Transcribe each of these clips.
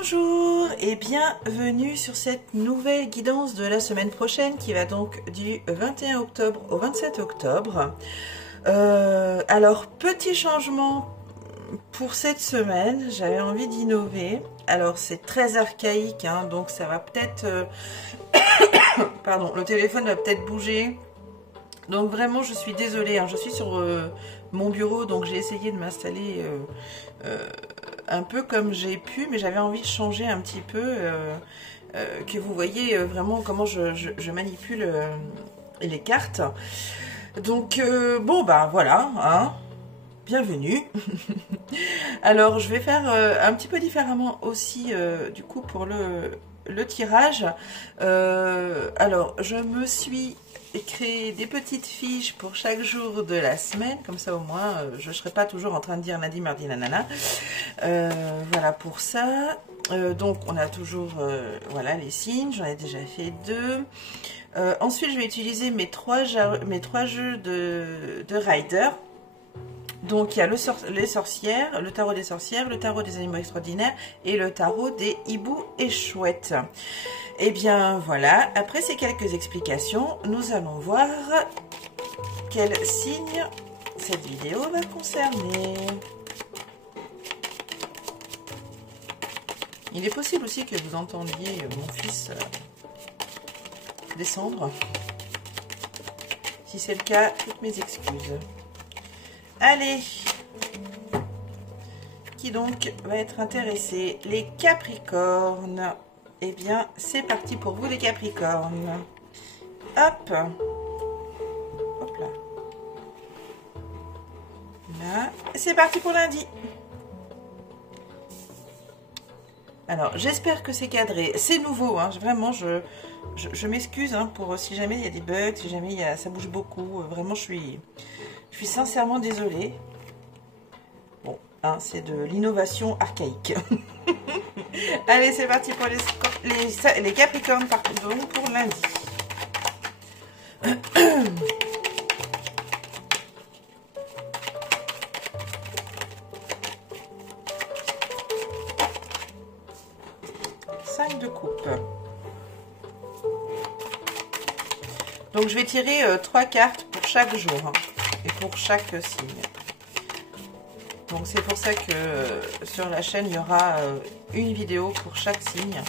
Bonjour et bienvenue sur cette nouvelle guidance de la semaine prochaine qui va donc du 21 octobre au 27 octobre. Alors, petit changement pour cette semaine, j'avais envie d'innover. Alors, c'est très archaïque, hein, donc ça va peut-être... Pardon, le téléphone va peut-être bouger. Donc vraiment, je suis désolée, hein, je suis sur mon bureau, donc j'ai essayé de m'installer... un peu comme j'ai pu, mais j'avais envie de changer un petit peu, que vous voyez vraiment comment je manipule les cartes. Donc, bon, bah voilà, hein, bienvenue. Alors, je vais faire un petit peu différemment aussi, du coup, pour le tirage. Alors, je me suis créé des petites fiches pour chaque jour de la semaine, comme ça au moins je ne serai pas toujours en train de dire lundi, mardi, nanana. Voilà pour ça. Donc on a toujours voilà les signes, j'en ai déjà fait 2. Ensuite je vais utiliser mes trois jeux de Rider. Donc il y a les sorcières, le tarot des sorcières, le tarot des animaux extraordinaires et le tarot des hiboux et chouettes. Et bien voilà, après ces quelques explications, nous allons voir quel signe cette vidéo va concerner. Il est possible aussi que vous entendiez mon fils descendre. Si c'est le cas, toutes mes excuses. Allez, qui donc va être intéressé? Les Capricornes. Eh bien, c'est parti pour vous les Capricornes. Hop. Hop là. Là. C'est parti pour lundi. Alors, j'espère que c'est cadré. C'est nouveau, hein. Vraiment, je m'excuse hein, pour si jamais il y a des bugs, si jamais ça bouge beaucoup. Vraiment, je suis sincèrement désolée. Bon, hein, c'est de l'innovation archaïque. Allez, c'est parti pour les Capricornes, pardon, pour lundi. Cinq de coupe. Donc, je vais tirer 3 cartes pour chaque jour hein, et pour chaque signe. Donc c'est pour ça que sur la chaîne, il y aura une vidéo pour chaque signe.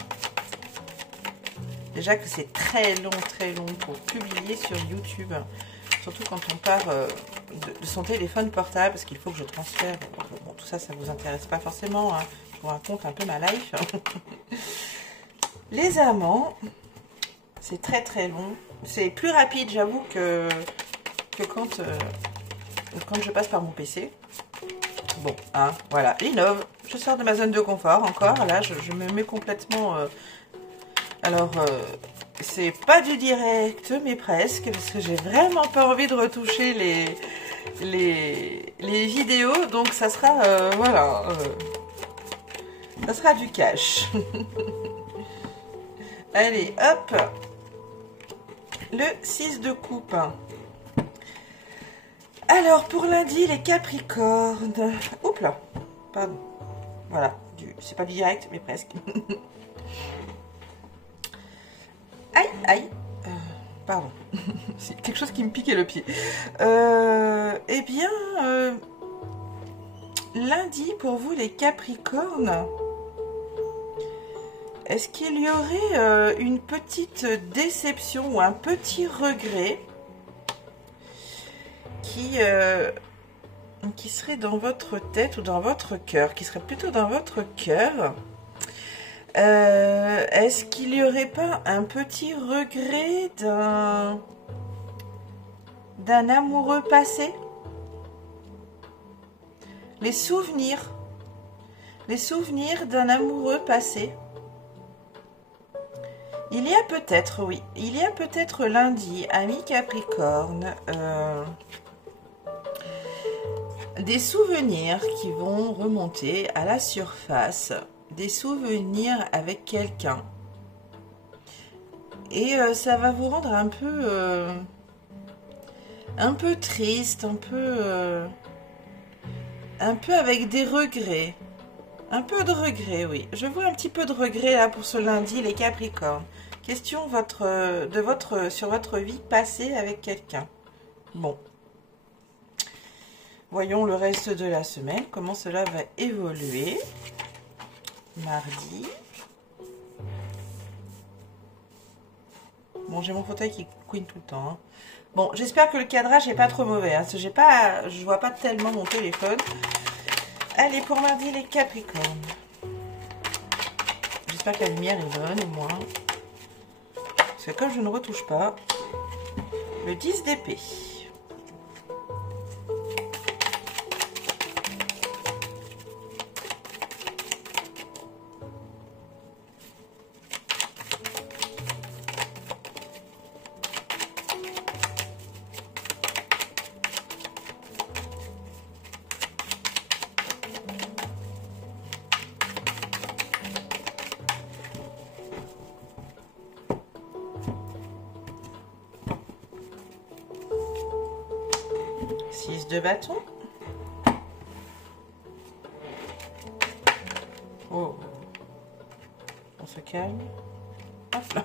Déjà que c'est très long pour publier sur YouTube. Surtout quand on part de son téléphone portable, parce qu'il faut que je transfère. Bon, tout ça, ça ne vous intéresse pas forcément. Hein. Je vous raconte un peu ma life. Les amants, c'est très long. C'est plus rapide, j'avoue, que quand je passe par mon PC. Bon, hein, voilà, innove. Je sors de ma zone de confort encore. Là, je me mets complètement... Alors, c'est pas du direct, mais presque, parce que j'ai vraiment pas envie de retoucher les vidéos. Donc, ça sera, voilà, ça sera du cash. Allez, hop. Le 6 de coupe. Alors, pour lundi, les Capricornes. Oups là, pardon. Voilà, c'est pas du direct, mais presque. Aïe, aïe. Pardon. C'est quelque chose qui me piquait le pied. Eh bien, lundi, pour vous, les Capricornes, est-ce qu'il y aurait une petite déception ou un petit regret qui serait dans votre tête ou dans votre cœur, qui serait plutôt dans votre cœur? Est-ce qu'il n'y aurait pas un petit regret d'un amoureux passé? Les souvenirs d'un amoureux passé. Il y a peut-être, oui, il y a peut-être lundi, amis Capricorne, des souvenirs qui vont remonter à la surface, des souvenirs avec quelqu'un. Et ça va vous rendre un peu triste, un peu avec des regrets. Un peu de regret, oui. Je vois un petit peu de regret là pour ce lundi, les Capricornes. Question sur votre vie passée avec quelqu'un. Bon. Voyons le reste de la semaine, comment cela va évoluer. Mardi. Bon, j'ai mon fauteuil qui couine tout le temps. Hein. Bon, j'espère que le cadrage n'est pas trop mauvais. Hein, parce que je vois pas tellement mon téléphone. Allez, pour mardi, les Capricornes. J'espère que la lumière est bonne, au moins. Parce que comme je ne retouche pas, le 10 d'épée. De bâton. Oh. On se calme. Hop là.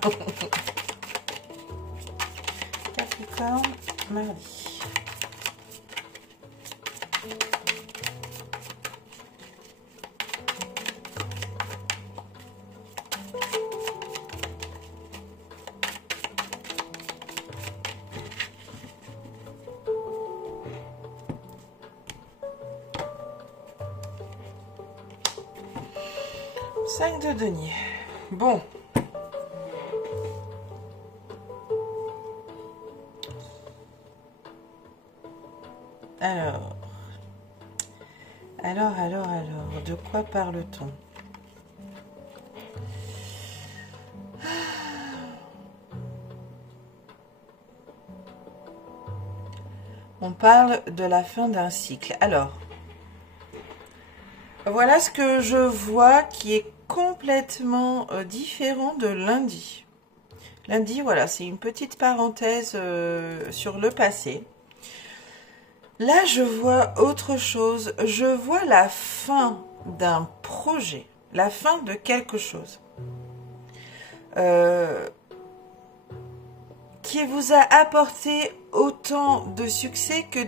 Capricorne, mardi. Cinq de denier. Bon. Alors, de quoi parle-t-on? On parle de la fin d'un cycle. Alors, voilà ce que je vois qui est complètement différent de lundi. Lundi, voilà, c'est une petite parenthèse sur le passé. Là, je vois autre chose. Je vois la fin d'un projet, la fin de quelque chose qui vous a apporté autant de succès que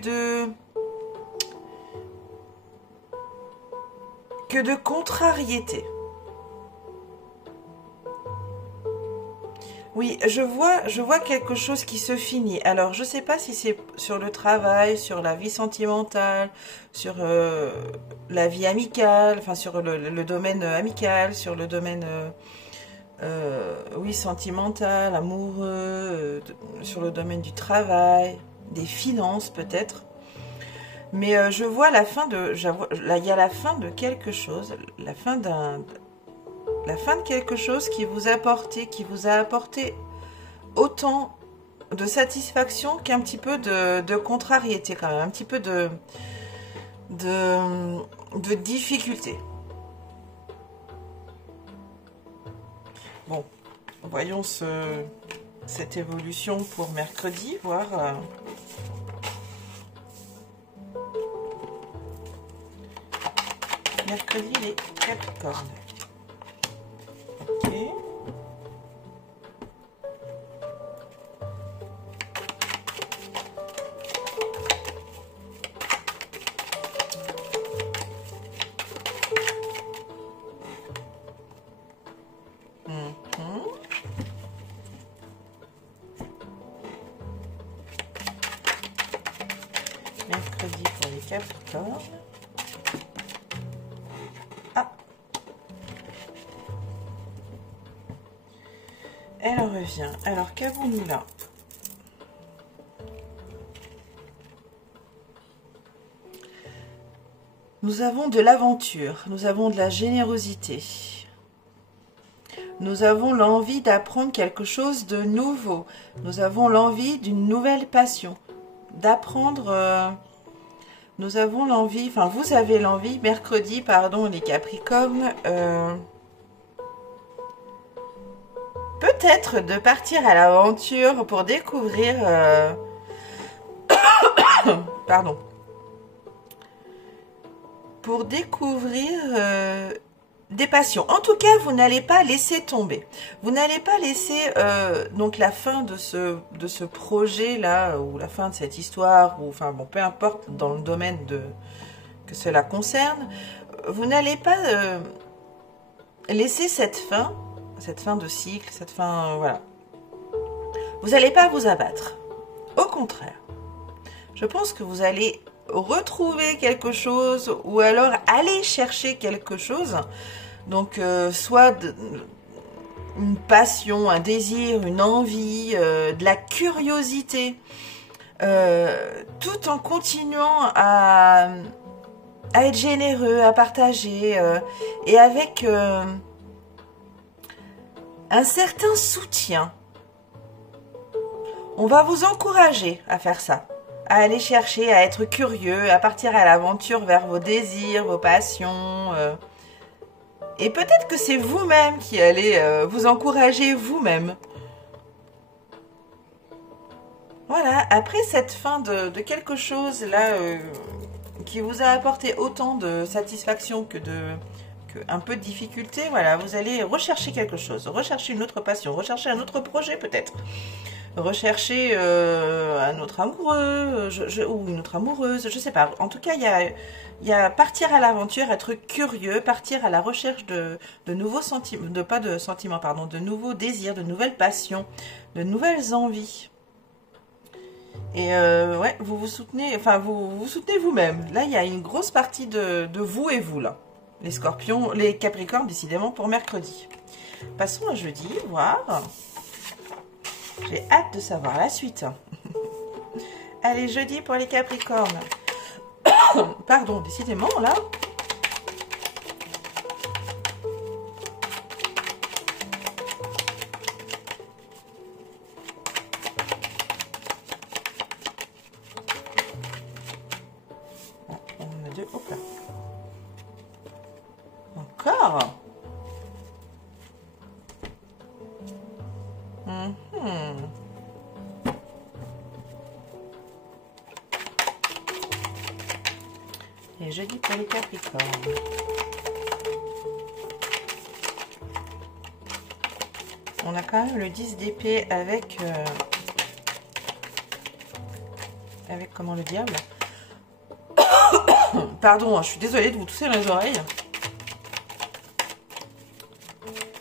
de contrariété. Oui, je vois quelque chose qui se finit. Alors, je ne sais pas si c'est sur le travail, sur la vie sentimentale, sur la vie amicale, enfin sur le domaine amical, sur le domaine oui, sentimental, amoureux, sur le domaine du travail, des finances peut-être. Mais je vois la fin de... Là, il y a la fin de quelque chose, la fin de quelque chose qui vous a apporté autant de satisfaction qu'un petit peu de contrariété quand même, un petit peu de difficulté. Bon, voyons cette évolution pour mercredi, voir... Mercredi, les Capricornes. Ok. Mercredi pour les Capricornes. Elle revient. Alors, qu'avons-nous là? Nous avons de l'aventure, nous avons de la générosité. Nous avons l'envie d'apprendre quelque chose de nouveau. Nous avons l'envie d'une nouvelle passion. D'apprendre... nous avons l'envie... Enfin, vous avez l'envie, mercredi, pardon, les Capricornes... peut-être de partir à l'aventure pour découvrir... pardon. Pour découvrir des passions. En tout cas, vous n'allez pas laisser tomber. Vous n'allez pas laisser donc la fin de ce projet-là, ou la fin de cette histoire, ou enfin bon, peu importe dans le domaine que cela concerne, vous n'allez pas laisser cette fin de cycle, cette fin, voilà. Vous n'allez pas vous abattre. Au contraire, je pense que vous allez retrouver quelque chose ou alors aller chercher quelque chose. Donc, soit une passion, un désir, une envie, de la curiosité, tout en continuant à être généreux, à partager et avec un certain soutien. On va vous encourager à faire ça, à aller chercher, à être curieux, à partir à l'aventure vers vos désirs, vos passions. Et peut-être que c'est vous-même qui allez vous encourager vous-même. Voilà, après cette fin de quelque chose là qui vous a apporté autant de satisfaction que un peu de difficulté, voilà, vous allez rechercher quelque chose, rechercher une autre passion, rechercher un autre projet peut-être. Rechercher un autre amoureux ou une autre amoureuse, je sais pas. En tout cas, il y a partir à l'aventure, être curieux, partir à la recherche de nouveaux sentiments, pas de sentiments, pardon, de nouveaux désirs, de nouvelles passions, de nouvelles envies. Et ouais, vous vous soutenez, enfin vous soutenez vous-même. Là, il y a une grosse partie de vous et vous là. Les Scorpions, les Capricornes, décidément pour mercredi. Passons à jeudi, voir. J'ai hâte de savoir la suite. Allez, jeudi pour les Capricornes. Pardon, décidément, là. On en a deux. Hop là. Encore. Et jeudi pour les Capricornes. On a quand même le 10 d'épée avec comment, le diable. Pardon, je suis désolée de vous tousser dans les oreilles.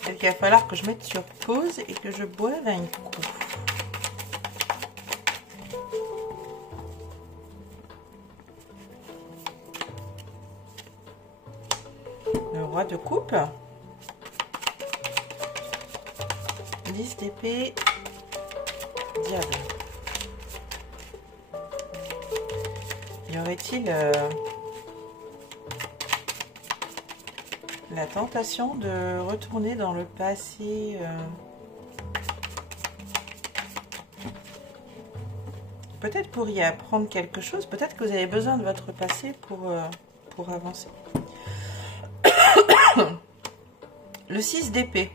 Il va falloir que je mette sur pause et que je boive un coup. Le roi de coupe. 10 d'épée. Diable. Y aurait-il la tentation de retourner dans le passé peut-être pour y apprendre quelque chose, peut-être que vous avez besoin de votre passé pour avancer. Le 6 d'épée.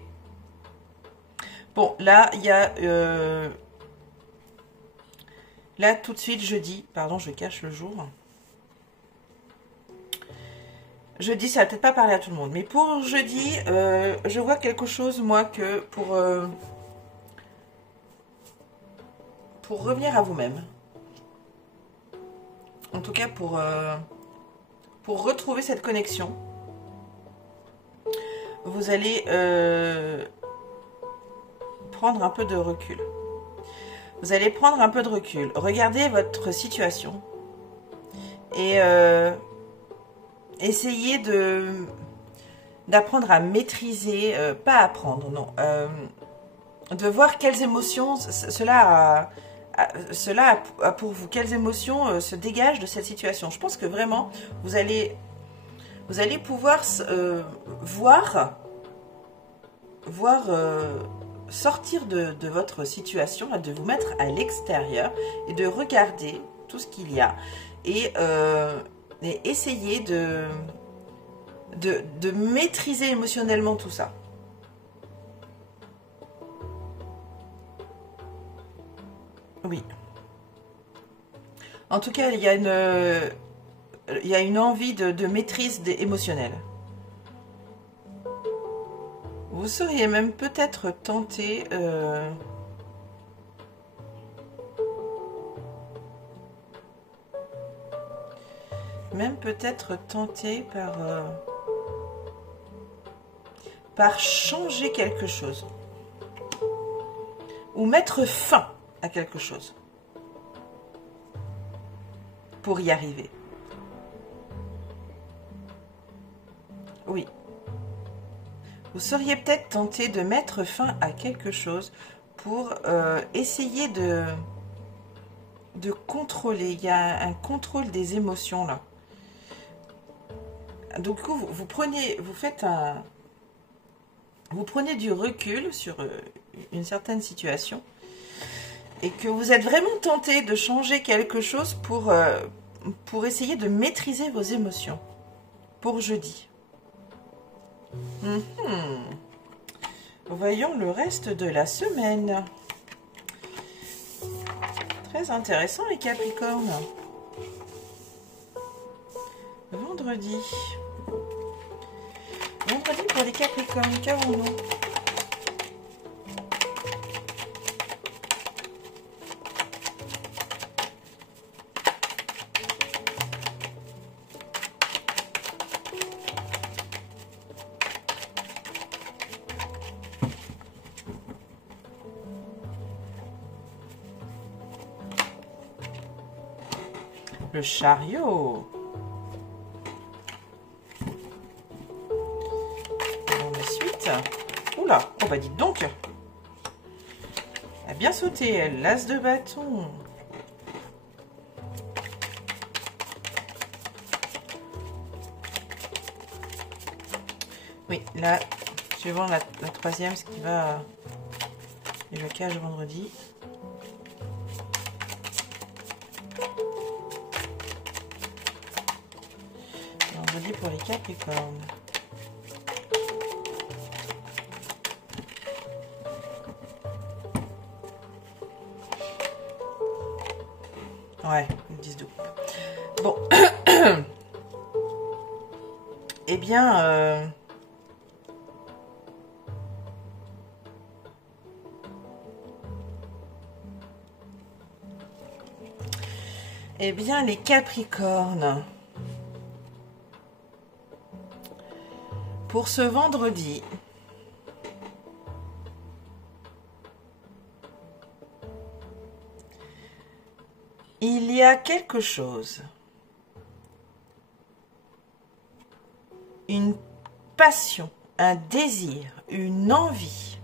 Bon, là, il y a... là, tout de suite, jeudi. Pardon, je cache le jour. Jeudi, ça va peut-être pas parler à tout le monde. Mais pour jeudi, je vois quelque chose, moi, que pour revenir à vous-même. En tout cas, pour retrouver cette connexion. Vous allez prendre un peu de recul. Vous allez prendre un peu de recul. Regardez votre situation. Et essayez d'apprendre à maîtriser, pas apprendre, non. De voir quelles émotions cela a pour vous, quelles émotions se dégagent de cette situation. Je pense que vraiment, vous allez pouvoir voir sortir de votre situation, de vous mettre à l'extérieur et de regarder tout ce qu'il y a et essayer de maîtriser émotionnellement tout ça. Oui. En tout cas, il y a une envie de maîtrise émotionnelle. Vous seriez même peut-être tenté... par changer quelque chose. Ou mettre fin à quelque chose. Pour y arriver. Oui. Vous seriez peut-être tenté de mettre fin à quelque chose pour essayer de contrôler. Il y a un contrôle des émotions là. Donc vous prenez du recul sur une certaine situation et que vous êtes vraiment tenté de changer quelque chose pour essayer de maîtriser vos émotions pour jeudi. Voyons le reste de la semaine. Très intéressant les Capricornes. Vendredi. Vendredi pour les Capricornes, qu'avons-nous? Le chariot. Oula, oh bah dites donc. Elle a bien sauté, elle. L'as de bâton. Oui, là, suivant la troisième, ce qui va... Et le cage vendredi. Vendredi pour les Capricornes. Ouais, ils disent d'où. Bon. Eh bien... Eh bien, les Capricornes. Pour ce vendredi... Il y a quelque chose, une passion, un désir, une envie,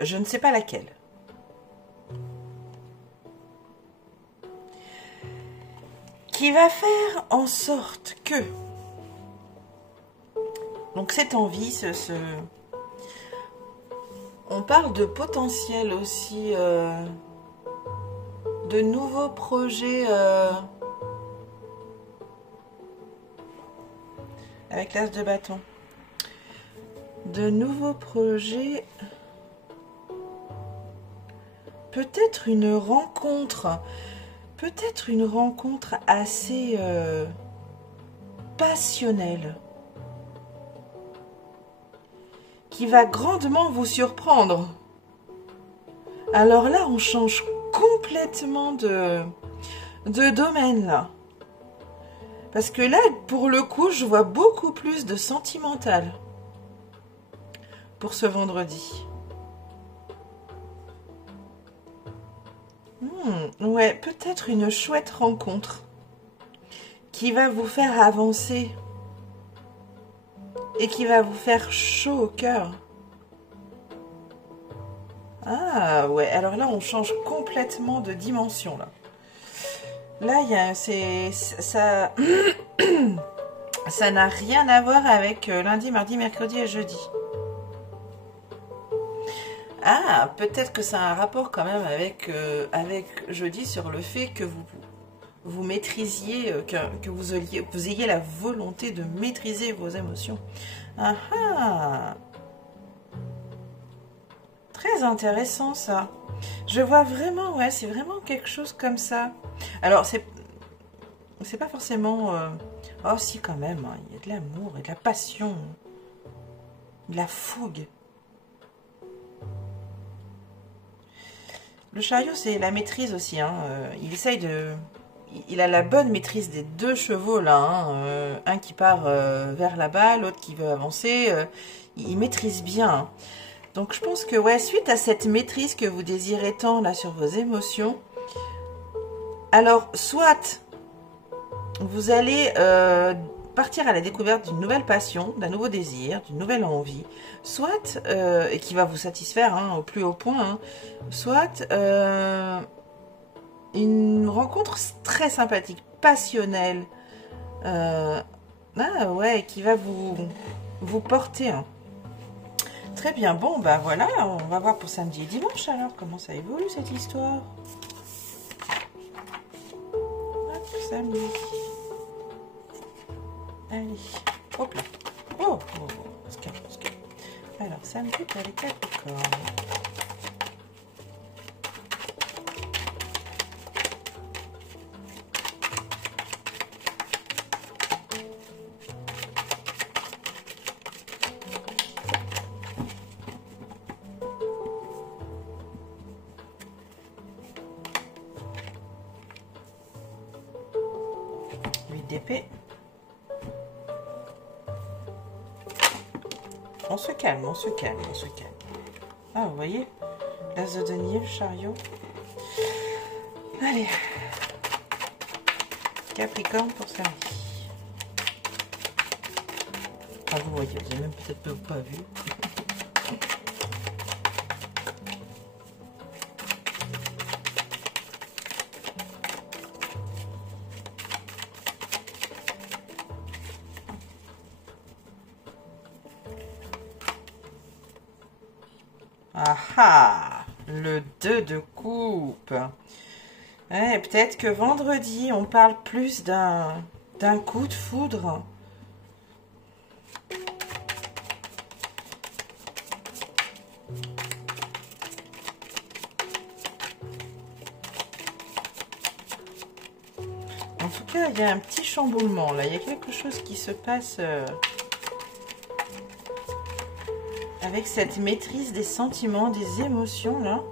je ne sais pas laquelle, qui va faire en sorte que, donc cette envie, on parle de potentiel aussi, de nouveaux projets avec l'as de bâton. De nouveaux projets, peut-être une rencontre assez passionnelle. Qui va grandement vous surprendre. Alors là, on change complètement de domaine, là. Parce que là, pour le coup, je vois beaucoup plus de sentimental pour ce vendredi. Ouais, peut-être une chouette rencontre qui va vous faire avancer. Et qui va vous faire chaud au cœur. Ah ouais, alors là on change complètement de dimension là. Là il y a ça ça n'a rien à voir avec lundi, mardi, mercredi et jeudi. Ah, peut-être que ça a un rapport quand même avec jeudi sur le fait que vous maîtrisiez, que vous ayez la volonté de maîtriser vos émotions. Ah ah! Très intéressant ça. Je vois vraiment, ouais, c'est vraiment quelque chose comme ça. Alors, c'est pas forcément Oh si, quand même, hein, il y a de l'amour et de la passion. De la fougue. Le chariot, c'est la maîtrise aussi. Hein. Il essaye de... Il a la bonne maîtrise des deux chevaux, là. Hein. Un qui part vers là-bas, l'autre qui veut avancer. Il maîtrise bien. Hein. Donc, je pense que, ouais, suite à cette maîtrise que vous désirez tant, là, sur vos émotions, alors, soit vous allez partir à la découverte d'une nouvelle passion, d'un nouveau désir, d'une nouvelle envie, soit, et qui va vous satisfaire hein, au plus haut point, hein, soit une rencontre très sympathique, passionnelle, ah ouais, qui va vous porter. Hein. Très bien, bon, bah voilà, on va voir pour samedi et dimanche alors, comment ça évolue cette histoire. Hop, samedi. Allez, hop là. Oh, on se calme, on se calme. Alors, samedi pour les Capricornes. D'épée. On se calme, on se calme, on se calme. Ah, vous voyez, l'as de denier, le chariot. Allez. Capricorne pour samedi. Ah, vous voyez, vous n'avez même peut-être pas vu. Ah ah, le 2 de coupe. Ouais, peut-être que vendredi, on parle plus d'un coup de foudre. En tout cas, il y a un petit chamboulement là. Il y a quelque chose qui se passe... avec cette maîtrise des sentiments, des émotions, là.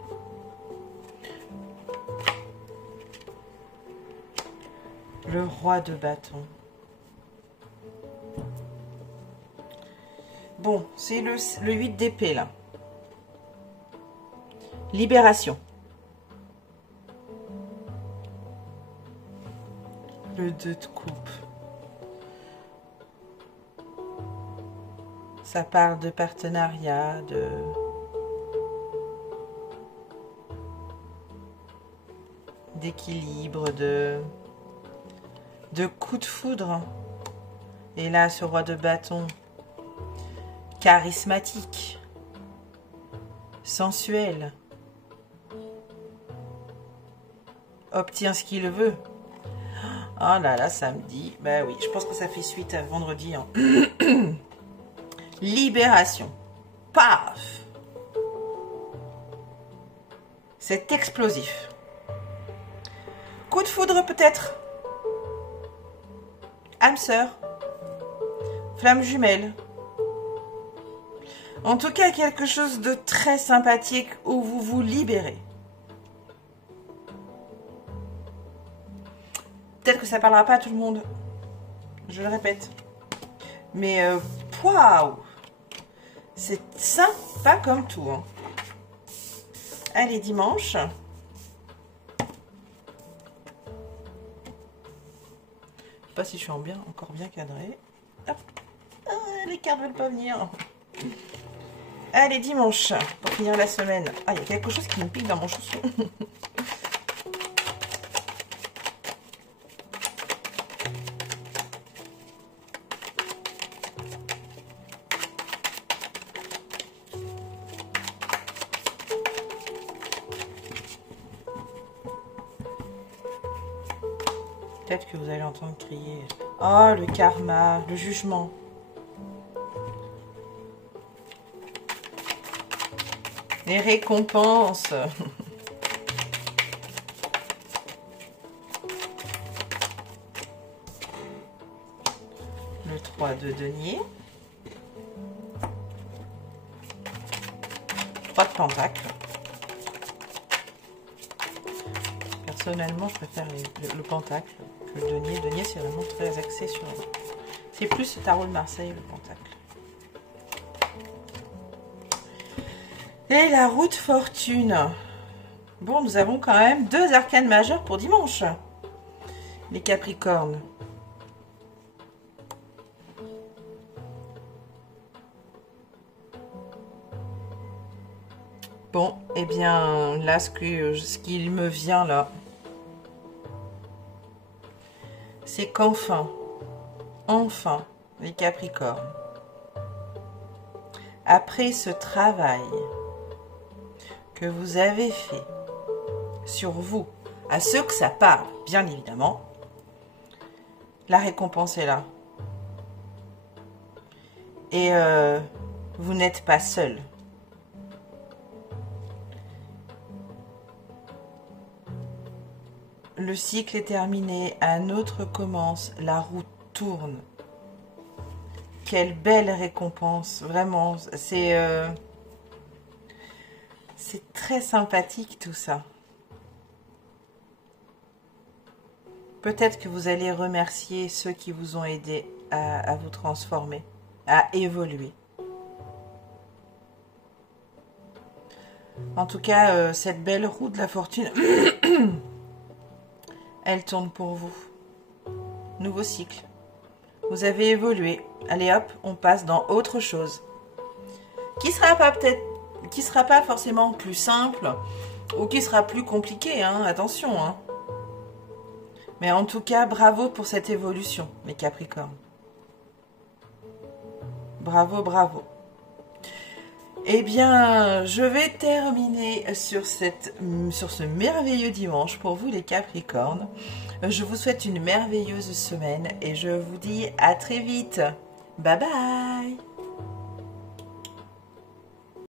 Le roi de bâton. Bon, c'est le 8 d'épée, là. Libération. Le 2 de coupe. Ça parle de partenariat, d'équilibre, de coup de foudre. Et là, ce roi de bâton, charismatique, sensuel, obtient ce qu'il veut. Oh là là, samedi. Bah oui, je pense que ça fait suite à vendredi. Hein. Libération. Paf! C'est explosif. Coup de foudre peut-être. Âme sœur. Flamme jumelle. En tout cas, quelque chose de très sympathique où vous vous libérez. Peut-être que ça parlera pas à tout le monde. Je le répète. Mais waouh! C'est sympa comme tout. Hein. Allez, dimanche. Je sais pas si je suis encore bien cadrée. Hop. Ah, les cartes veulent pas venir. Allez, dimanche, pour finir la semaine. Ah, il y a quelque chose qui me pique dans mon chausson. Peut-être que vous allez entendre crier. Oh, le karma, le jugement. Les récompenses. 3 de denier. 3 de pentacle. Personnellement, je préfère le pentacle que le denier. Le denier, c'est vraiment très axé sur... C'est plus le tarot de Marseille, le pentacle. Et la roue de fortune. Bon, nous avons quand même 2 arcanes majeures pour dimanche. Les Capricornes. Bon, eh bien, là, ce qu'il me vient là, c'est qu'enfin, les Capricornes, après ce travail que vous avez fait sur vous, à ceux que ça parle, bien évidemment, la récompense est là. Et vous n'êtes pas seul. Le cycle est terminé, un autre commence, la roue tourne. Quelle belle récompense, vraiment, c'est très sympathique tout ça. Peut-être que vous allez remercier ceux qui vous ont aidé à vous transformer, à évoluer. En tout cas, cette belle roue de la fortune, elle tourne pour vous. Nouveau cycle. Vous avez évolué. Allez hop, on passe dans autre chose. Qui sera pas forcément plus simple ou qui sera plus compliqué, hein, attention, hein. Mais en tout cas, bravo pour cette évolution, mes Capricornes. Bravo, bravo. Eh bien, je vais terminer sur ce merveilleux dimanche pour vous, les Capricornes. Je vous souhaite une merveilleuse semaine et je vous dis à très vite. Bye bye!